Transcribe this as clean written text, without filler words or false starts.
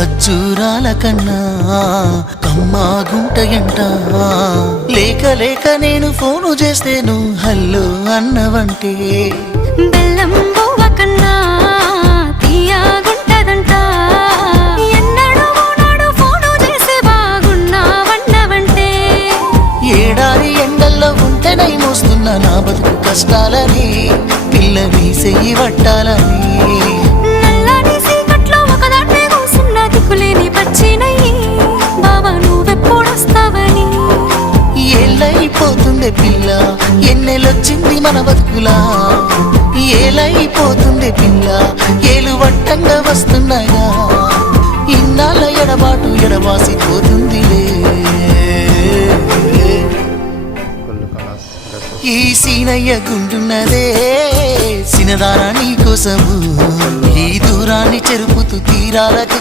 ఖర్జూరాల కన్నా కమ్మాగుంటయంట. లేక లేక నేను ఫోను చేస్తే నువ్వు హల్లో అన్నవంటే బెల్లం బువ్వ కన్నా తీయగుంటదంట. ఎన్నడూ నాడు ఫోను చేసి బాగున్నావన్నవంటే ఏడాది ఎండల్లో ఉంటేనై మోస్తున్నా నా బతుకు కష్టాలని పిల్ల వీసెయ్యి పట్టాలని. నల్లని సీకట్లో ఒకదాన్నే కూసున్న దిక్కులేని పచ్చినయ్యి బావా నువ్వెప్పుడొస్తావని. ఏళ్ళైపోతుంది పిల్ల ఎన్నెలొచ్చింది మన బతుకులా. ఏలైపోతుంది పిల్ల ఏలు వట్టంగా వస్తున్నాయా. ఇన్నాళ్ళ ఎడబాటు ఎడబాసిపోతుందిలే. ఈ సీనయ్య గుండున్నదే సినదారా నీ కోసము. ఈ దూరాన్ని చెరుపుతూ తీరాలకు